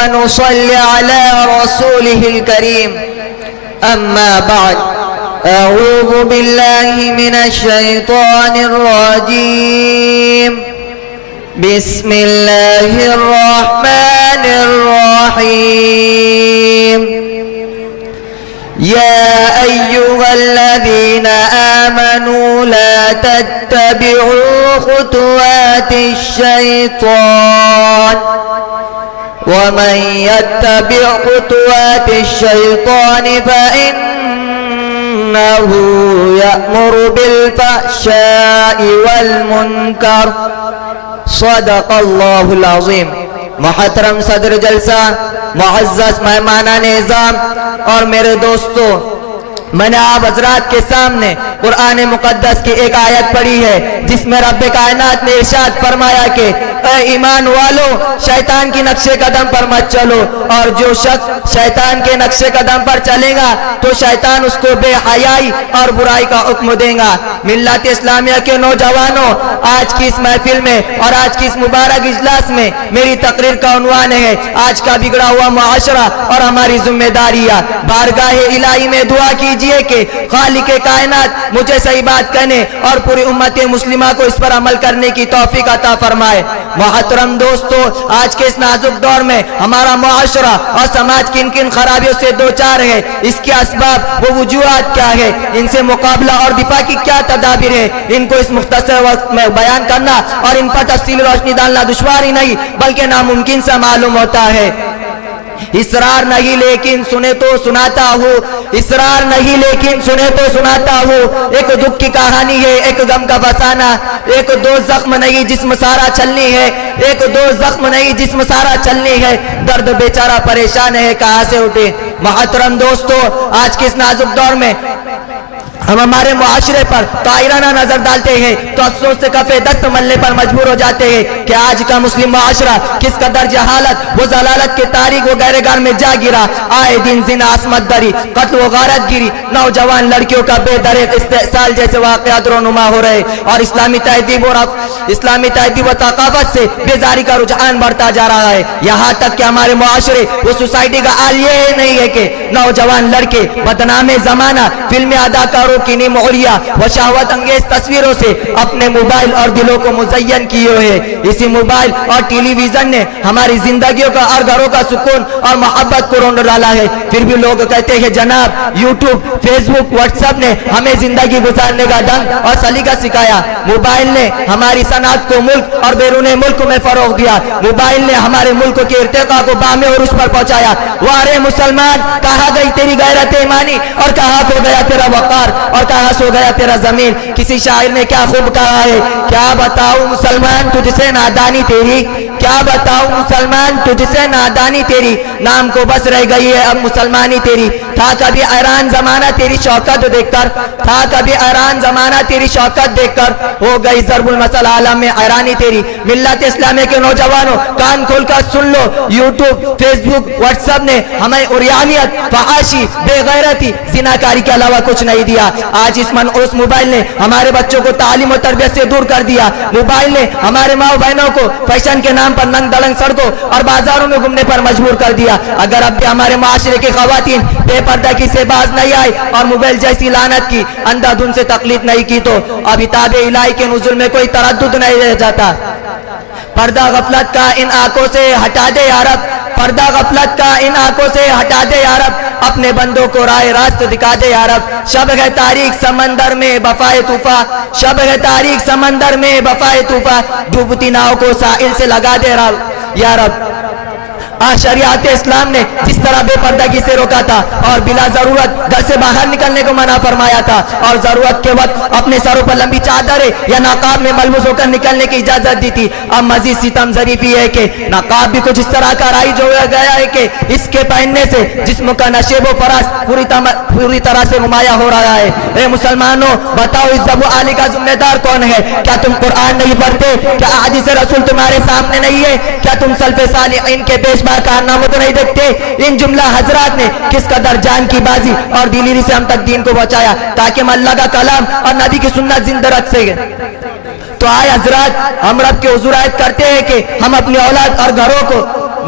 ونصلي على رسوله الكريم. أما بعد، أعوذ بالله من الشيطان الرجيم. بسم الله الرحمن الرحيم. يا أيها الذين آمنوا لا تتبعوا خطوات الشيطان ومن يتبع خطوات الشيطان فإنه يأمر بالفحشاء والمنكر. صدق اللہ العظیم. محترم صدر جلسہ، معزز مہمانان نظام اور میرے دوستو، میں نے آپ حضرات کے سامنے قرآن مقدس کی ایک آیت پڑھی ہے جس میں رب کائنات نے ارشاد فرمایا کہ اے ایمان والو، شیطان کی نقش قدم پر مت چلو، اور جو شخص شیطان کے نقش قدم پر چلے گا تو شیطان اس کو بے حیائی اور برائی کا حکم دے گا. ملت اسلامیہ کے نوجوانوں، آج کی اس محفل میں اور آج کی اس مبارک اجلاس میں میری تقریر کا عنوان ہے آج کا بگڑا ہوا معاشرہ اور ہماری ذمہ داریاں. بارگاہ الہی میں دعا کیجئے کہ خالق کائنات مجھے صحیح بات کہنے اور پوری امت مسلمہ کو اس پر عمل کرنے کی توفیق عطا فرمائے. محترم دوستو، آج کے اس نازک دور میں ہمارا معاشرہ اور سماج کن کن خرابیوں سے دوچار ہے، اس کے اسباب وہ وجوہات کیا ہے، ان سے مقابلہ اور دفاع کی کیا تدابیر ہے، ان کو اس مختصر وقت میں بیان کرنا اور ان پر تفصیل روشنی ڈالنا دشوار ہی نہیں بلکہ ناممکن سا معلوم ہوتا ہے. اصرار نہیں لیکن سنے تو سناتا ہوں، اصرار نہیں لیکن سنے تو سناتا ہوں. ایک دکھ کی کہانی ہے، ایک غم کا فسانہ، ایک دو زخم نہیں جسم سارا چلنی ہے، ایک دو زخم نہیں جسم سارا چلنی ہے. درد بیچارہ پریشان ہے کہاں سے اٹھے. محترم دوستو، آج کے اس نازک دور میں ہم ہمارے معاشرے پر طائرانہ نظر ڈالتے ہیں تو افسوس سے کفے دست ملنے پر مجبور ہو جاتے ہیں کہ آج کا مسلم معاشرہ کس قدر جہالت و ضلالت کے تاریک و گہرے میں جا گرا. آئے دن زنا، عصمت دری، قتل و غارت گیری، نوجوان لڑکیوں کا بے درک استحصال جیسے واقعات رونما ہو رہے اور اسلامی تہذیب و ثقافت سے بیزاری کا رجحان بڑھتا جا رہا ہے. یہاں تک کہ ہمارے معاشرے و سوسائٹی کا حال یہ نہیں ہے کہ نوجوان لڑکے بدنام زمانہ فلمی اداکاروں کی نموریہ و شہوت انگیز تصویروں سے اپنے موبائل اور دلوں کو مزین کیے ہوئے. اسی موبائل اور ٹیلی ویژن نے ہماری زندگیوں کا اور گھروں کا سکون اور محبت کو رونڈ ڈالا ہے. پھر بھی لوگ کہتے ہیں جناب یوٹیوب، فیس بک، واٹس ایپ نے ہمیں زندگی گزارنے کا ڈھنگ اور سلیقہ سکھایا. موبائل نے ہماری صنعت کو ملک اور بیرون ملک میں فروغ دیا. موبائل نے ہمارے ملک کے ارتقاء کو بام عروج پر پہنچایا. وارے مسلمان، کہاں گئی تیری غیرت ایمانی اور کہاں کھو گیا تیرا وقار اور کہاں سو گیا تیرا ضمیر. کسی شاعر نے کیا خوب کہا ہے، کیا بتاؤں مسلمان تجھ سے نادانی تیری، کیا بتاؤں مسلمان تجھ سے نادانی تیری، نام کو بس رہ گئی ہے اب مسلمانی تیری. تھا کبھی حیران زمانہ تیری شوکت دیکھ کر، تھا کبھی حیران زمانہ تیری شوکت دیکھ کر، ہو گئی ضرب المثل عالم میں حیرانی تیری. ملت اسلامیہ کے نوجوانوں کان کھول کر سن لو، یوٹیوب، فیس بک، واٹس ایپ نے ہمیں عریانیت، فحاشی، بے غیرتی، زناکاری کے علاوہ کچھ نہیں دیا. آج اس منحوس موبائل نے ہمارے بچوں کو تعلیم و تربیت سے دور کر دیا. موبائل نے ہمارے ماں بہنوں کو فیشن کے نام پر ننگ دلنگ سڑکوں اور بازاروں میں گھومنے پر مجبور کر دیا. اگر اب بھی ہمارے معاشرے کی خواتین بے پردہ کی سے باز نہیں آئی اور موبائل جیسی لعنت کی اندھا دھن سے تقلید نہیں کی تو اب عتاب الہی کے نزول میں کوئی تردد نہیں رہ جاتا. پردہ غفلت کا ان آنکھوں سے ہٹا دے یا رب، پردہ غفلت کا ان آنکھوں سے ہٹا دے یا رب، اپنے بندوں کو راہ راست دکھا دے یا رب. شب ہے تاریک سمندر میں بفائے طوفان، شب ہے تاریک سمندر میں بفائے طوفان، ڈوبتی ناؤ کو ساحل سے لگا دے یا رب. شریعت اسلام نے جس طرح بے پردگی سے روکا تھا اور بلا ضرورت گھر سے باہر نکلنے کو منع فرمایا تھا اور ضرورت کے وقت اپنے سروں پر لمبی چادریں یا نقاب میں ملبوس ہو کر نکلنے کی اجازت دی تھی، اب مزید ستم ظریف یہ ہے کہ نقاب بھی کچھ اس طرح کا رائج ہو گیا ہے کہ اس کے پہننے سے جسم کا نشیب و فراز پوری طرح سے نمایاں ہو رہا ہے. اے مسلمانوں، بتاؤ اس ذبح علی کا ذمہ دار کون ہے؟ کیا تم قرآن نہیں پڑھتے؟ کیا احادیث رسول تمہارے سامنے نہیں ہے؟ کیا تم سلف صالحین کے پیش کارناموں کو نہیں دیکھتے؟ ان جملہ حضرات نے کس قدر جان کی بازی اور دلیری سے ہم تک دین کو بچایا تاکہ ہم اللہ کا کلام اور نبی کی سنت زندہ رکھ سکیں. تو آئے حضرات، ہم رب کے حضور عہد کرتے ہیں کہ ہم اپنی اولاد اور گھروں کو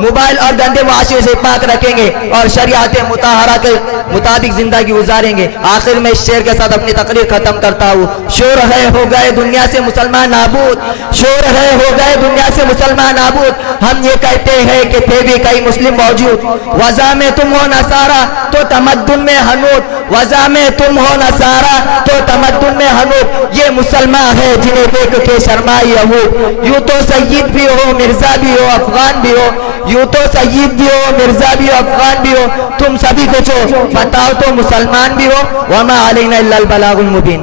موبائل اور گندے معاشرے سے پاک رکھیں گے اور شریعت مطہرہ کے مطابق زندگی گزاریں گے۔ آخر میں اس شعر کے ساتھ اپنی تقریر ختم کرتا ہوں۔ شور ہے ہو گئے دنیا سے مسلمان نابود، شور ہے ہو گئے دنیا سے مسلمان نابود، ہم یہ کہتے ہیں کہ تھے بھی کئی مسلم موجود، وضع میں تم ہو نصارہ تو تمدن میں حنوط، وضع میں تم ہو نصارہ تو تمدن میں حنوط، یہ مسلمان ہے جنہیں دیکھ کے شرمائی یہود۔ یوں تو سید بھی ہو مرزا بھی ہو افغان بھی ہو، یوں تو سید بھی ہو مرزا بھی ہو افغان بھی ہو، تم سبھی کچھ ہو، بتاؤ تو مسلمان بھی ہو۔ وما علینا الا البلاغ المبین۔